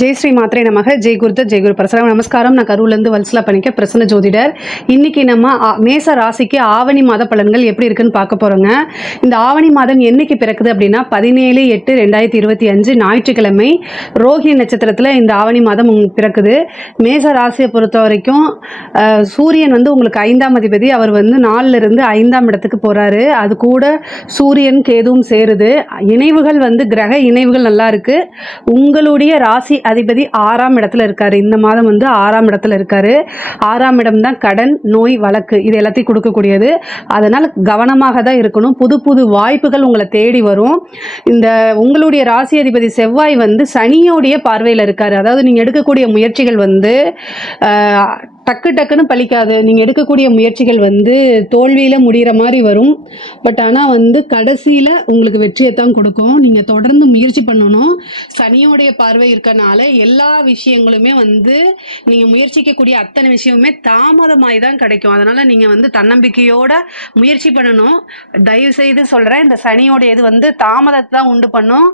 ஜெய் ஸ்ரீ மாத்திரை நமக ஜெய் குருத்த ஜெய் குரு பிரசரம் நமஸ்காரம் நான் கரூர்லேருந்து வல்சலா பண்ணிக்க பிரசன்ன ஜோதிடர் இன்னைக்கு நம்ம மேச ராசிக்கு ஆவணி மாத பலன்கள் எப்படி இருக்குன்னு பார்க்க போகிறோங்க இந்த ஆவணி மாதம் என்னைக்கு பிறக்குது அப்படின்னா பதினேழு எட்டு ரெண்டாயிரத்தி இருபத்தி அஞ்சு ஞாயிற்றுக்கிழமை ரோஹிணி நட்சத்திரத்தில் இந்த ஆவணி மாதம் உங்களுக்கு பிறக்குது மேச ராசியை பொறுத்த வரைக்கும் சூரியன் வந்து உங்களுக்கு ஐந்தாம் அதிபதி அவர் வந்து இருந்து ஐந்தாம் இடத்துக்கு போகிறாரு அது கூட சூரியன் கேதுவும் சேருது இணைவுகள் வந்து கிரக இணைவுகள் நல்லா இருக்குது உங்களுடைய ராசி அதிபதி ஆறாம் இடத்துல இருக்காரு இந்த மாதம் வந்து ஆறாம் இடத்துல இருக்காரு ஆறாம் இடம் தான் கடன் நோய் வழக்கு இது எல்லாத்தையும் கொடுக்கக்கூடியது அதனால் கவனமாக தான் இருக்கணும் புது புது வாய்ப்புகள் உங்களை தேடி வரும் இந்த உங்களுடைய ராசி அதிபதி செவ்வாய் வந்து சனியோடைய பார்வையில் இருக்காரு அதாவது நீங்கள் எடுக்கக்கூடிய முயற்சிகள் வந்து டக்கு டக்குன்னு பழிக்காது நீங்கள் எடுக்கக்கூடிய முயற்சிகள் வந்து தோல்வியில் முடிகிற மாதிரி வரும் பட் ஆனால் வந்து கடைசியில் உங்களுக்கு வெற்றியை தான் கொடுக்கும் நீங்கள் தொடர்ந்து முயற்சி பண்ணணும் சனியோடைய பார்வை இருக்கனால எல்லா விஷயங்களுமே வந்து நீங்கள் முயற்சிக்கக்கூடிய அத்தனை விஷயமுமே தாமதமாகி தான் கிடைக்கும் அதனால் நீங்கள் வந்து தன்னம்பிக்கையோட முயற்சி பண்ணணும் தயவு செய்து சொல்கிறேன் இந்த சனியோடைய இது வந்து தாமதத்தை தான் உண்டு பண்ணும்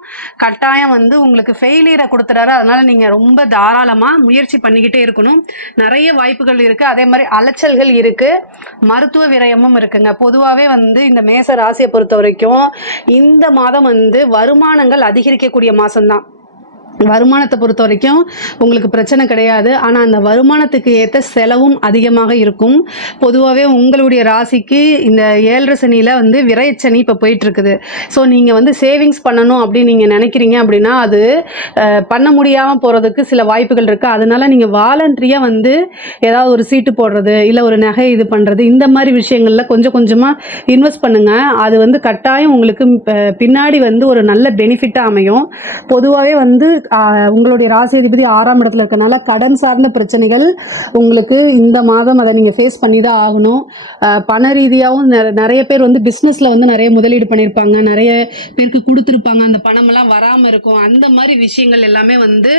கட்டாயம் வந்து உங்களுக்கு ஃபெயிலியரை கொடுத்துறாரு அதனால் நீங்கள் ரொம்ப தாராளமாக முயற்சி பண்ணிக்கிட்டே இருக்கணும் நிறைய வாய்ப்பு பாதிப்புகள் இருக்கு அதே மாதிரி அலைச்சல்கள் இருக்குது மருத்துவ விரயமும் இருக்குங்க பொதுவாகவே வந்து இந்த மேச ராசியை பொறுத்த வரைக்கும் இந்த மாதம் வந்து வருமானங்கள் அதிகரிக்கக்கூடிய மாதம்தான் வருமானத்தை பொறுத்த வரைக்கும் உங்களுக்கு பிரச்சனை கிடையாது ஆனால் அந்த வருமானத்துக்கு ஏற்ற செலவும் அதிகமாக இருக்கும் பொதுவாகவே உங்களுடைய ராசிக்கு இந்த ஏழரை சனியில் வந்து விரைச்சனி இப்போ போயிட்டுருக்குது ஸோ நீங்கள் வந்து சேவிங்ஸ் பண்ணணும் அப்படின்னு நீங்கள் நினைக்கிறீங்க அப்படின்னா அது பண்ண முடியாமல் போகிறதுக்கு சில வாய்ப்புகள் இருக்குது அதனால் நீங்கள் வாலண்ட்ரியாக வந்து ஏதாவது ஒரு சீட்டு போடுறது இல்லை ஒரு நகை இது பண்ணுறது இந்த மாதிரி விஷயங்களில் கொஞ்சம் கொஞ்சமாக இன்வெஸ்ட் பண்ணுங்கள் அது வந்து கட்டாயம் உங்களுக்கு பின்னாடி வந்து ஒரு நல்ல பெனிஃபிட்டாக அமையும் பொதுவாகவே வந்து உங்களுடைய ராசியதிபதி ஆறாம் இடத்துல இருக்கனால கடன் சார்ந்த பிரச்சனைகள் உங்களுக்கு இந்த மாதம் அதை நீங்கள் ஃபேஸ் பண்ணி தான் ஆகணும் பண ரீதியாகவும் நிறைய பேர் வந்து பிஸ்னஸில் வந்து நிறைய முதலீடு பண்ணியிருப்பாங்க நிறைய பேருக்கு கொடுத்துருப்பாங்க அந்த பணமெல்லாம் வராமல் இருக்கும் அந்த மாதிரி விஷயங்கள் எல்லாமே வந்து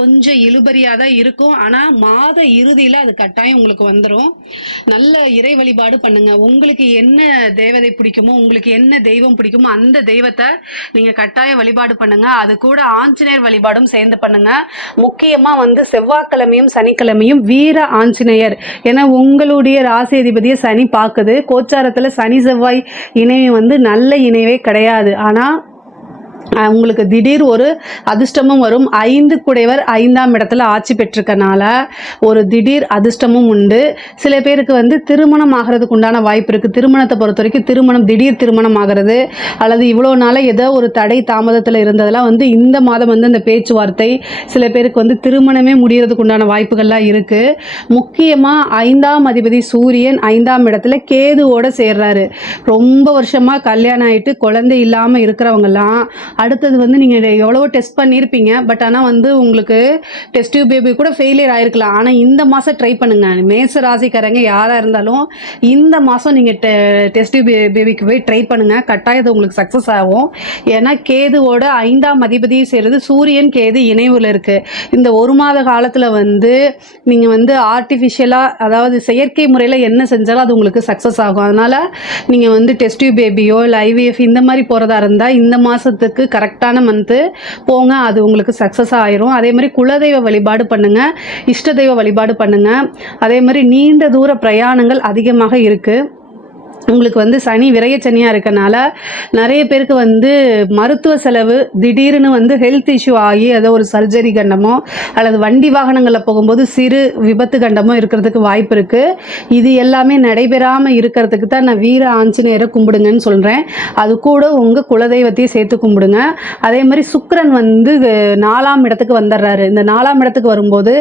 கொஞ்சம் இழுபறியாக தான் இருக்கும் ஆனால் மாத இறுதியில் அது கட்டாயம் உங்களுக்கு வந்துடும் நல்ல இறை வழிபாடு பண்ணுங்க உங்களுக்கு என்ன தேவதை பிடிக்குமோ உங்களுக்கு என்ன தெய்வம் பிடிக்குமோ அந்த தெய்வத்தை நீங்கள் கட்டாயம் வழிபாடு பண்ணுங்க அது கூட ஆஞ்சநேயர் வழிபாடு வழிபாடும் சேர்ந்து பண்ணுங்க முக்கியமாக வந்து செவ்வாய்க்கிழமையும் சனிக்கிழமையும் வீர ஆஞ்சநேயர் ஏன்னா உங்களுடைய ராசி அதிபதியை சனி பார்க்குது கோச்சாரத்தில் சனி செவ்வாய் இணைவு வந்து நல்ல இணைவே கிடையாது ஆனால் உங்களுக்கு திடீர் ஒரு அதிர்ஷ்டமும் வரும் ஐந்து குடைவர் ஐந்தாம் இடத்துல ஆட்சி பெற்றிருக்கனால ஒரு திடீர் அதிர்ஷ்டமும் உண்டு சில பேருக்கு வந்து திருமணம் ஆகிறதுக்கு உண்டான வாய்ப்பு இருக்குது திருமணத்தை பொறுத்த வரைக்கும் திருமணம் திடீர் திருமணம் ஆகிறது அல்லது இவ்வளோ நாளாக ஏதோ ஒரு தடை தாமதத்தில் இருந்ததெல்லாம் வந்து இந்த மாதம் வந்து அந்த பேச்சுவார்த்தை சில பேருக்கு வந்து திருமணமே முடிகிறதுக்கு உண்டான வாய்ப்புகள்லாம் இருக்குது முக்கியமாக ஐந்தாம் அதிபதி சூரியன் ஐந்தாம் இடத்துல கேதுவோடு சேர்றாரு ரொம்ப வருஷமாக கல்யாணம் ஆகிட்டு குழந்தை இல்லாமல் இருக்கிறவங்கெல்லாம் அடுத்தது வந்து நீங்கள் எவ்வளோ டெஸ்ட் பண்ணியிருப்பீங்க பட் ஆனால் வந்து உங்களுக்கு டெஸ்ட் பேபி கூட ஃபெயிலியர் ஆகிருக்கலாம் ஆனால் இந்த மாதம் ட்ரை பண்ணுங்க மேச ராசிக்காரங்க யாராக இருந்தாலும் இந்த மாதம் நீங்கள் டெ டெஸ்ட் பேபிக்கு போய் ட்ரை பண்ணுங்கள் கட்டாயம் உங்களுக்கு சக்ஸஸ் ஆகும் ஏன்னா கேதுவோட ஐந்தாம் அதிபதியும் சேர்ந்து சூரியன் கேது இணைவில் இருக்குது இந்த ஒரு மாத காலத்தில் வந்து நீங்கள் வந்து ஆர்டிஃபிஷியலாக அதாவது செயற்கை முறையில் என்ன செஞ்சாலும் அது உங்களுக்கு சக்ஸஸ் ஆகும் அதனால் நீங்கள் வந்து டெஸ்ட் பேபியோ இல்லை ஐவிஎஃப் இந்த மாதிரி போகிறதா இருந்தால் இந்த மாதத்துக்கு கரெக்டான மந்த்து போங்க அது உங்களுக்கு சக்ஸஸ் ஆயிரும் அதே மாதிரி குலதெய்வ வழிபாடு பண்ணுங்கள் இஷ்ட தெய்வ வழிபாடு பண்ணுங்கள் அதே மாதிரி நீண்ட தூர பிரயாணங்கள் அதிகமாக இருக்குது உங்களுக்கு வந்து சனி விரைய சனியாக இருக்கனால நிறைய பேருக்கு வந்து மருத்துவ செலவு திடீர்னு வந்து ஹெல்த் இஷ்யூ ஆகி ஏதோ ஒரு சர்ஜரி கண்டமோ அல்லது வண்டி வாகனங்களில் போகும்போது சிறு விபத்து கண்டமோ இருக்கிறதுக்கு வாய்ப்பு இருக்குது இது எல்லாமே நடைபெறாமல் இருக்கிறதுக்கு தான் நான் வீர ஆஞ்சநேயரை கும்பிடுங்கன்னு சொல்கிறேன் அது கூட உங்கள் குலதெய்வத்தையும் சேர்த்து கும்பிடுங்க அதே மாதிரி சுக்கரன் வந்து நாலாம் இடத்துக்கு வந்துடுறாரு இந்த நாலாம் இடத்துக்கு வரும்போது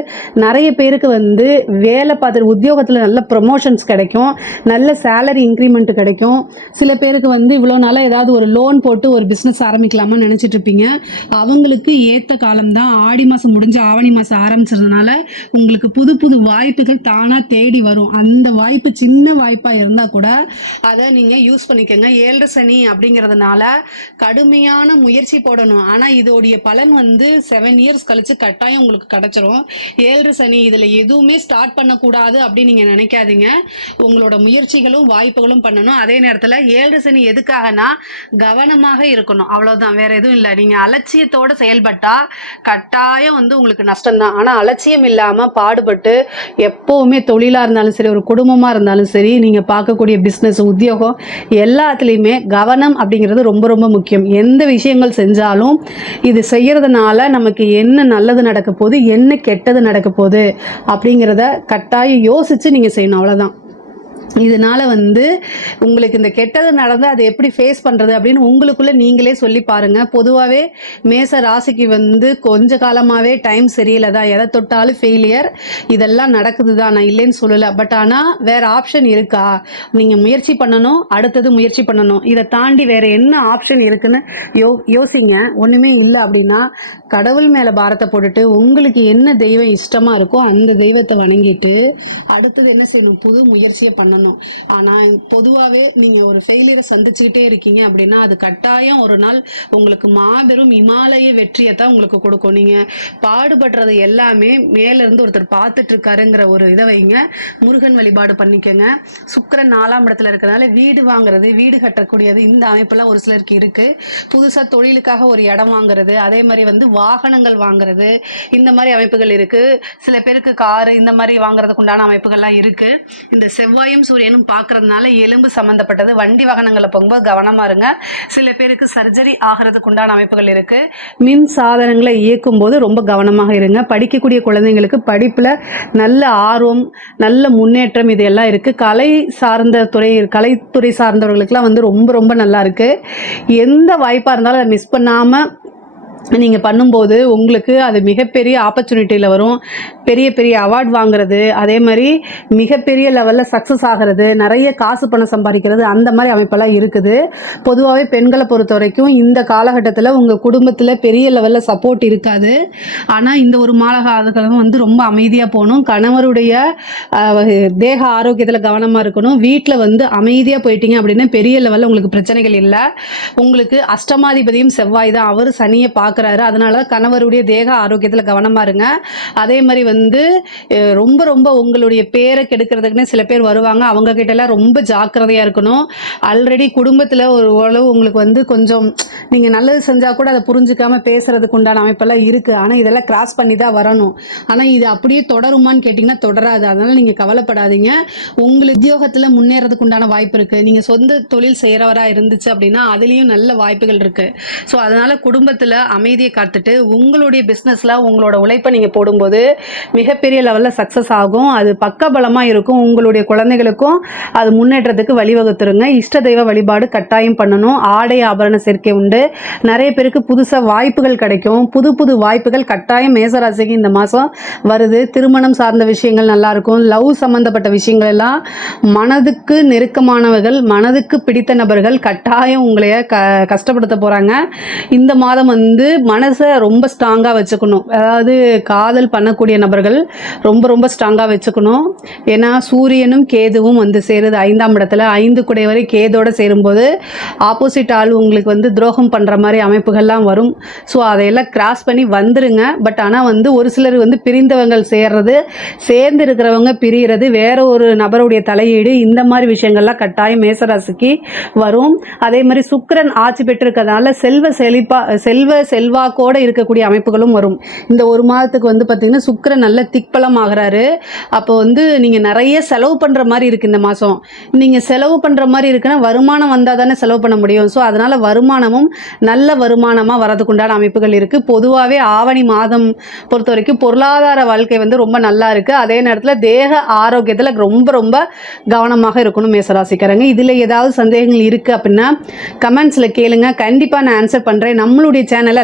நிறைய பேருக்கு வந்து வேலை பார்த்துட்டு உத்தியோகத்தில் நல்ல ப்ரொமோஷன்ஸ் கிடைக்கும் நல்ல சேலரி இன்க்ரீஸ் செட்டில்மெண்ட் கிடைக்கும் சில பேருக்கு வந்து இவ்வளோ நாளாக ஏதாவது ஒரு லோன் போட்டு ஒரு பிஸ்னஸ் ஆரம்பிக்கலாமா நினச்சிட்டு இருப்பீங்க அவங்களுக்கு ஏற்ற காலம் தான் ஆடி மாதம் முடிஞ்சு ஆவணி மாதம் ஆரம்பிச்சிருந்தனால உங்களுக்கு புது புது வாய்ப்புகள் தானாக தேடி வரும் அந்த வாய்ப்பு சின்ன வாய்ப்பாக இருந்தால் கூட அதை நீங்கள் யூஸ் பண்ணிக்கோங்க ஏழரை சனி அப்படிங்கிறதுனால கடுமையான முயற்சி போடணும் ஆனால் இதோடைய பலன் வந்து செவன் இயர்ஸ் கழிச்சு கட்டாயம் உங்களுக்கு கிடைச்சிரும் ஏழரை சனி இதில் எதுவுமே ஸ்டார்ட் பண்ணக்கூடாது அப்படின்னு நீங்கள் நினைக்காதீங்க உங்களோட முயற்சிகளும் வாய்ப்புகளும் பரிகாரம் பண்ணணும் அதே நேரத்தில் ஏழு சனி எதுக்காகனா கவனமாக இருக்கணும் அவ்வளோதான் வேற எதுவும் இல்லை நீங்கள் அலட்சியத்தோடு செயல்பட்டால் கட்டாயம் வந்து உங்களுக்கு நஷ்டம்தான் ஆனால் அலட்சியம் இல்லாமல் பாடுபட்டு எப்போவுமே தொழிலாக இருந்தாலும் சரி ஒரு குடும்பமாக இருந்தாலும் சரி நீங்கள் பார்க்கக்கூடிய பிஸ்னஸ் உத்தியோகம் எல்லாத்துலேயுமே கவனம் அப்படிங்கிறது ரொம்ப ரொம்ப முக்கியம் எந்த விஷயங்கள் செஞ்சாலும் இது செய்கிறதுனால நமக்கு என்ன நல்லது நடக்க போகுது என்ன கெட்டது நடக்க போகுது அப்படிங்கிறத கட்டாயம் யோசித்து நீங்கள் செய்யணும் அவ்வளோதான் இதனால வந்து உங்களுக்கு இந்த கெட்டது நடந்து அதை எப்படி ஃபேஸ் பண்ணுறது அப்படின்னு உங்களுக்குள்ளே நீங்களே சொல்லி பாருங்கள் பொதுவாகவே மேச ராசிக்கு வந்து கொஞ்ச காலமாகவே டைம் சரியில்லை தான் எதை தொட்டாலும் ஃபெயிலியர் இதெல்லாம் நடக்குது தான் நான் இல்லைன்னு சொல்லலை பட் ஆனால் வேறு ஆப்ஷன் இருக்கா நீங்கள் முயற்சி பண்ணணும் அடுத்தது முயற்சி பண்ணணும் இதை தாண்டி வேறு என்ன ஆப்ஷன் இருக்குன்னு யோ யோசிங்க ஒன்றுமே இல்லை அப்படின்னா கடவுள் மேலே பாரத்தை போட்டுட்டு உங்களுக்கு என்ன தெய்வம் இஷ்டமாக இருக்கோ அந்த தெய்வத்தை வணங்கிட்டு அடுத்தது என்ன செய்யணும் புது முயற்சியை பண்ணணும் பண்ணணும் ஆனால் பொதுவாகவே நீங்கள் ஒரு ஃபெயிலியரை சந்திச்சுக்கிட்டே இருக்கீங்க அப்படின்னா அது கட்டாயம் ஒரு நாள் உங்களுக்கு மாபெரும் இமாலய வெற்றியை தான் உங்களுக்கு கொடுக்கும் நீங்கள் பாடுபடுறது எல்லாமே மேலேருந்து ஒருத்தர் பார்த்துட்டு இருக்காருங்கிற ஒரு இதை வைங்க முருகன் வழிபாடு பண்ணிக்கோங்க சுக்கரன் நாலாம் இடத்துல இருக்கிறதுனால வீடு வாங்குறது வீடு கட்டக்கூடியது இந்த அமைப்பில் ஒரு சிலருக்கு இருக்குது புதுசாக தொழிலுக்காக ஒரு இடம் வாங்குறது அதே மாதிரி வந்து வாகனங்கள் வாங்குறது இந்த மாதிரி அமைப்புகள் இருக்குது சில பேருக்கு காரு இந்த மாதிரி வாங்குறதுக்கு உண்டான அமைப்புகள்லாம் இருக்குது இந்த செவ்வாயும் சூரியனும் பார்க்கறதுனால எலும்பு சம்மந்தப்பட்டது வண்டி வாகனங்களை போகும்போது கவனமாக இருங்க சில பேருக்கு சர்ஜரி ஆகிறதுக்கு உண்டான அமைப்புகள் இருக்குது மின் சாதனங்களை இயக்கும் போது ரொம்ப கவனமாக இருங்க படிக்கக்கூடிய குழந்தைங்களுக்கு படிப்பில் நல்ல ஆர்வம் நல்ல முன்னேற்றம் இது எல்லாம் இருக்குது கலை சார்ந்த துறை கலைத்துறை எல்லாம் வந்து ரொம்ப ரொம்ப நல்லா இருக்குது எந்த வாய்ப்பாக இருந்தாலும் அதை மிஸ் பண்ணாமல் நீங்கள் பண்ணும்போது உங்களுக்கு அது மிகப்பெரிய ஆப்பர்ச்சுனிட்டியில் வரும் பெரிய பெரிய அவார்ட் வாங்குறது அதே மாதிரி மிகப்பெரிய லெவலில் சக்ஸஸ் ஆகிறது நிறைய காசு பணம் சம்பாதிக்கிறது அந்த மாதிரி அமைப்பெல்லாம் இருக்குது பொதுவாகவே பெண்களை பொறுத்த வரைக்கும் இந்த காலகட்டத்தில் உங்கள் குடும்பத்தில் பெரிய லெவலில் சப்போர்ட் இருக்காது ஆனால் இந்த ஒரு மால வந்து ரொம்ப அமைதியாக போகணும் கணவருடைய தேக ஆரோக்கியத்தில் கவனமாக இருக்கணும் வீட்டில் வந்து அமைதியாக போயிட்டீங்க அப்படின்னா பெரிய லெவலில் உங்களுக்கு பிரச்சனைகள் இல்லை உங்களுக்கு அஷ்டமாதிபதியும் செவ்வாய் தான் அவர் சனியை பார்க்க பார்க்குறாரு அதனால கணவருடைய தேக ஆரோக்கியத்தில் கவனமாக இருங்க அதே மாதிரி வந்து ரொம்ப ரொம்ப உங்களுடைய பேரை கெடுக்கிறதுக்குன்னு சில பேர் வருவாங்க அவங்க கிட்டலாம் ரொம்ப ஜாக்கிரதையாக இருக்கணும் ஆல்ரெடி குடும்பத்தில் ஒரு ஓரளவு உங்களுக்கு வந்து கொஞ்சம் நீங்கள் நல்லது செஞ்சால் கூட அதை புரிஞ்சுக்காமல் பேசுறதுக்கு உண்டான அமைப்பெல்லாம் இருக்குது ஆனால் இதெல்லாம் கிராஸ் பண்ணி தான் வரணும் ஆனால் இது அப்படியே தொடருமான்னு கேட்டிங்கன்னா தொடராது அதனால் நீங்கள் கவலைப்படாதீங்க உங்கள் உத்தியோகத்தில் முன்னேறதுக்கு உண்டான வாய்ப்பு இருக்குது நீங்கள் சொந்த தொழில் செய்கிறவராக இருந்துச்சு அப்படின்னா அதுலேயும் நல்ல வாய்ப்புகள் இருக்குது ஸோ அதனால் குடும்பத்தில் அமைதியை காத்துட்டு உங்களுடைய பிஸ்னஸில் உங்களோட உழைப்பை நீங்கள் போடும்போது மிகப்பெரிய லெவலில் சக்ஸஸ் ஆகும் அது பக்கபலமாக இருக்கும் உங்களுடைய குழந்தைகளுக்கும் அது முன்னேற்றத்துக்கு வழிவகுத்துருங்க இஷ்ட தெய்வ வழிபாடு கட்டாயம் பண்ணணும் ஆடை ஆபரண சேர்க்கை உண்டு நிறைய பேருக்கு புதுசாக வாய்ப்புகள் கிடைக்கும் புது புது வாய்ப்புகள் கட்டாயம் மேசராசிக்கு இந்த மாதம் வருது திருமணம் சார்ந்த விஷயங்கள் நல்லாயிருக்கும் லவ் சம்மந்தப்பட்ட விஷயங்கள் எல்லாம் மனதுக்கு நெருக்கமானவர்கள் மனதுக்கு பிடித்த நபர்கள் கட்டாயம் உங்களைய க கஷ்டப்படுத்த போகிறாங்க இந்த மாதம் வந்து மனசை ரொம்ப ஸ்ட்ராங்காக வச்சுக்கணும் அதாவது காதல் பண்ணக்கூடிய நபர்கள் ரொம்ப ரொம்ப ஸ்ட்ராங்காக வச்சுக்கணும் ஏன்னா சூரியனும் கேதுவும் வந்து சேருது ஐந்தாம் இடத்துல ஐந்து குடை வரை கேதோடு சேரும்போது ஆப்போசிட் ஆள் உங்களுக்கு வந்து துரோகம் பண்ணுற மாதிரி அமைப்புகள்லாம் வரும் ஸோ அதையெல்லாம் கிராஸ் பண்ணி வந்துருங்க பட் ஆனால் வந்து ஒரு சிலர் வந்து பிரிந்தவங்கள் சேர்றது சேர்ந்து இருக்கிறவங்க பிரிகிறது வேற ஒரு நபருடைய தலையீடு இந்த மாதிரி விஷயங்கள்லாம் கட்டாயம் மேசராசிக்கு வரும் அதே மாதிரி சுக்கரன் ஆட்சி பெற்றிருக்கிறதுனால செல்வ செழிப்பா செல்வ செல்வாக்கோடு இருக்கக்கூடிய அமைப்புகளும் வரும் இந்த ஒரு மாதத்துக்கு வந்து பார்த்தீங்கன்னா சுக்கரன் நல்ல திக்பலம் ஆகிறாரு அப்போ வந்து நீங்கள் நிறைய செலவு பண்ணுற மாதிரி இருக்குது இந்த மாதம் நீங்கள் செலவு பண்ணுற மாதிரி இருக்குன்னா வருமானம் வந்தால் தானே செலவு பண்ண முடியும் ஸோ அதனால் வருமானமும் நல்ல வருமானமாக வரதுக்குண்டான அமைப்புகள் இருக்குது பொதுவாகவே ஆவணி மாதம் பொறுத்த வரைக்கும் பொருளாதார வாழ்க்கை வந்து ரொம்ப நல்லா இருக்குது அதே நேரத்தில் தேக ஆரோக்கியத்தில் ரொம்ப ரொம்ப கவனமாக இருக்கணும் மேசராசிக்காரங்க இதில் ஏதாவது சந்தேகங்கள் இருக்குது அப்படின்னா கமெண்ட்ஸில் கேளுங்க கண்டிப்பாக நான் ஆன்சர் பண்ணுறேன் நம்மளுடைய சேனலை